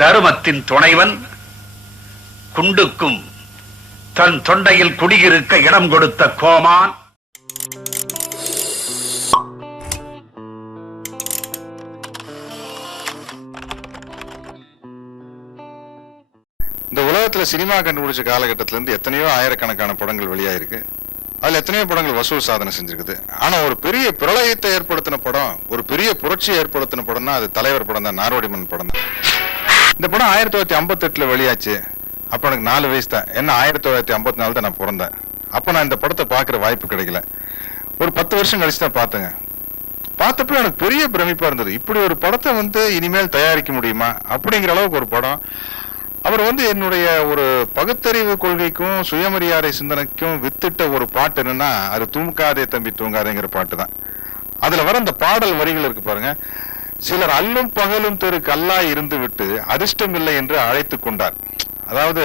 தருமத்தின் துணைவன் குண்டுக்கும் தன் தொண்டையில் குடியிருக்க இடம் கொடுத்த கோமான். இந்த உலகத்தில் சினிமா கண்டுபிடிச்ச காலகட்டத்துல இருந்து எத்தனையோ ஆயிரக்கணக்கான படங்கள் வெளியாயிருக்கு. அதுல எத்தனையோ படங்கள் வசூல் சாதனை செஞ்சிருக்குது. ஆனா ஒரு பெரிய பிரளயத்தை ஏற்படுத்தின படம் ஒரு பெரிய புரட்சியை ஏற்படுத்தின படம்னா அது தலைவர் படம் தான் நாரோடிமன் படம் தான் இந்த படம் ஆயிரத்தி தொள்ளாயிரத்தி ஐம்பத்தெட்டில் வெளியாச்சு. அப்போ எனக்கு நாலு வயசு தான். என்ன ஆயிரத்தி தொள்ளாயிரத்தி ஐம்பத்தி நாலு தான் நான் பிறந்தேன். அப்போ நான் இந்த படத்தை பார்க்குற வாய்ப்பு கிடைக்கல. ஒரு பத்து வருஷம் கழிச்சு தான் பார்த்தேங்க. பார்த்தப்ப எனக்கு பெரிய பிரமிப்பாக இருந்தது. இப்படி ஒரு படத்தை வந்து இனிமேல் தயாரிக்க முடியுமா? அப்படிங்கிற அளவுக்கு ஒரு படம். அவர் வந்து என்னுடைய ஒரு பகுத்தறிவு கொள்கைக்கும் சுயமரியாதை சிந்தனைக்கும் வித்திட்ட ஒரு பாட்டு என்னன்னா அது தூங்காதே தம்பி தூங்காதேங்கிற பாட்டு தான். அதில் வர அந்த பாடல் வரிகள் இருக்கு பாருங்க. சிலர் அல்லும் பகலும் தெரு கல்லா இருந்து விட்டு அதிர்ஷ்டம் இல்லை என்று அழைத்து கொண்டார். அதாவது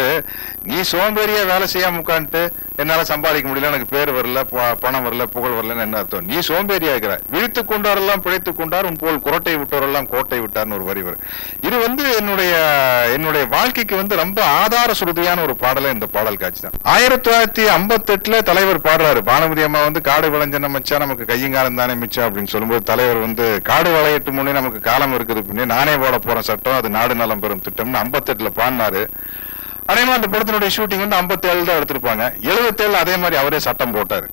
நீ சோம்பேறியா வேலை செய்யாம உட்காந்துட்டு என்னால சம்பாதிக்க முடியல எனக்கு பேர் வரல பணம் வரல புகழ் வரலன்னு என்ன அர்த்தம்? நீ சோம்பேறியா இருக்கிற விழித்து கொண்டாரெல்லாம் பிழைத்து கொண்டார் உன் போல் குரட்டை விட்டவரெல்லாம் கோட்டை விட்டார்னு ஒரு வரி வரும். இது வந்து என்னுடைய என்னுடைய வாழ்க்கைக்கு வந்து ரொம்ப ஆதார சுருதியான ஒரு பாடலே இந்த பாடல் காட்சி தான். ஆயிரத்தி தொள்ளாயிரத்தி ஐம்பத்தி எட்டுல தலைவர் பாடுறாரு. பானுமதி அம்மா வந்து காடு விளைஞ்சன மச்சா நமக்கு கையங்காலம் தானே மிச்சம் அப்படின்னு சொல்லும்போது தலைவர் வந்து காடு வளையட்டு முன்னே நமக்கு காலம் இருக்குது பின்னே நானே போட போற சட்டம் அது நாடு நலம் பெறும் திட்டம்னு ஐம்பத்தெட்டுல பாடினாரு. அதே மாதிரி அந்த படத்தினுடைய ஷூட்டிங் வந்து 57 தான் எடுத்திருப்பாங்க. 77 அதே மாதிரி அவரே சட்டம் போட்டாரு.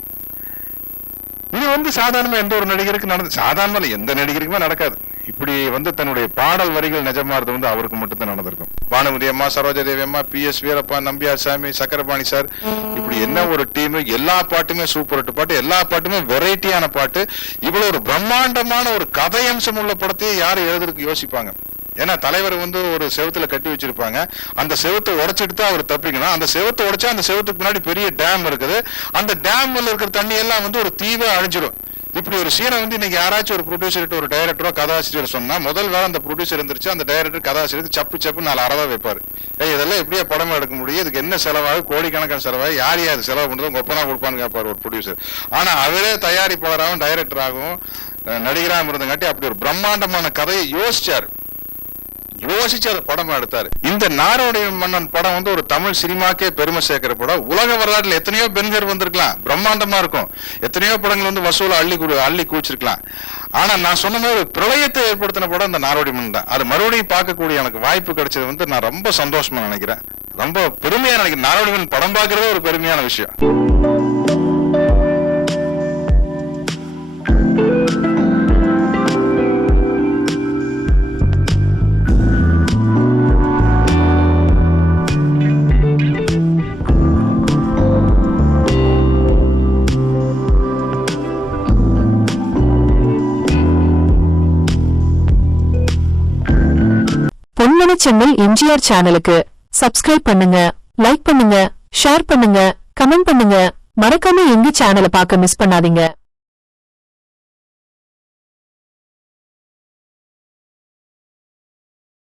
இது வந்து சாதாரணமா எந்த ஒரு நடிகருக்கு நடந்து சாதாரணமா எந்த நடிகருக்குமே நடக்காது. இப்படி வந்து தன்னுடைய பாடல் வரிகள் நிஜமாறது வந்து அவருக்கு மட்டும்தான் நடந்திருக்கும். வானுமதி அம்மா சரோஜா தேவி அம்மா பி எஸ் வீரப்பா நம்பியார் சாமி சக்கரபாணி சார் இப்படி என்ன ஒரு டீம் எல்லா பாட்டுமே சூப்பர் ஹிட் பாட்டு எல்லா பாட்டுமே வெரைட்டியான பாட்டு இவ்வளவு ஒரு பிரம்மாண்டமான ஒரு கதையம்சம் உள்ள படத்தையே யாரும் எழுதுறதுக்கு யோசிப்பாங்க. ஏன்னா தலைவர் வந்து ஒரு செவுத்துல கட்டி வச்சிருப்பாங்க. அந்த செவத்தை உடைச்சிட்டு தான் அவர் தப்பிக்கணும். அந்த செவத்தை உடைச்சா அந்த செவத்துக்கு முன்னாடி பெரிய டேம் இருக்குது. அந்த டேம்ல இருக்கிற தண்ணி எல்லாம் வந்து ஒரு தீவே அழிஞ்சிடும் இப்படி ஒரு சீனை வந்து இன்னைக்கு யாராச்சும் ஒரு ப்ரொடியூசர்கிட்ட ஒரு டைரக்டரோ கதாசிரியர் சொன்னா முதல் வேலை அந்த ப்ரொடியூசர் இருந்துருச்சு அந்த டைரக்டர் கதாசிரியர் சப்பு சப்பு நாலு அறவா வைப்பாரு. ஏய் இதெல்லாம் எப்படியா படம் எடுக்க முடியும்? இதுக்கு என்ன செலவாகு கோடிக்கணக்கான செலவாகு யார் யார் செலவு பண்ணுறதும் ஒப்பனா கொடுப்பான்னு கேட்பார் ஒரு ப்ரொடியூசர் ஆனா அவரே தயாரிப்பாளராகவும் டைரக்டராகவும் நடிகராக நடிகராகவும் இருந்தங்காட்டி அப்படி ஒரு பிரம்மாண்டமான கதையை யோசிச்சார். யோசிச்சு அதை படம் எடுத்தாரு. இந்த நாரோடைய மன்னன் படம் வந்து ஒரு தமிழ் சினிமாக்கே பெருமை சேர்க்கிற படம். உலக வரலாற்றில் எத்தனையோ பெண்கள் வந்திருக்கலாம். பிரம்மாண்டமா இருக்கும். எத்தனையோ படங்கள் வந்து வசூல அள்ளி அள்ளி கூச்சிருக்கலாம் ஆனா நான் சொன்ன மாதிரி ஒரு பிரளயத்தை ஏற்படுத்தின படம் இந்த நாரோடி மன்னன் தான். அது மறுபடியும் பார்க்கக்கூடிய எனக்கு வாய்ப்பு கிடைச்சது வந்து நான் ரொம்ப சந்தோஷமா நினைக்கிறேன். ரொம்ப பெருமையா நினைக்கிறேன். நாரோடி மன்னன் படம் பார்க்கறதே ஒரு பெருமையான விஷயம். பொன்மன சென்னை எம்ஜிஆர் சேனலுக்கு சப்ஸ்கிரைப் பண்ணுங்க லைக் பண்ணுங்க ஷேர் பண்ணுங்க கமெண்ட் பண்ணுங்க. மறக்காம எங்க சேனலை பார்க்க மிஸ் பண்ணாதீங்க.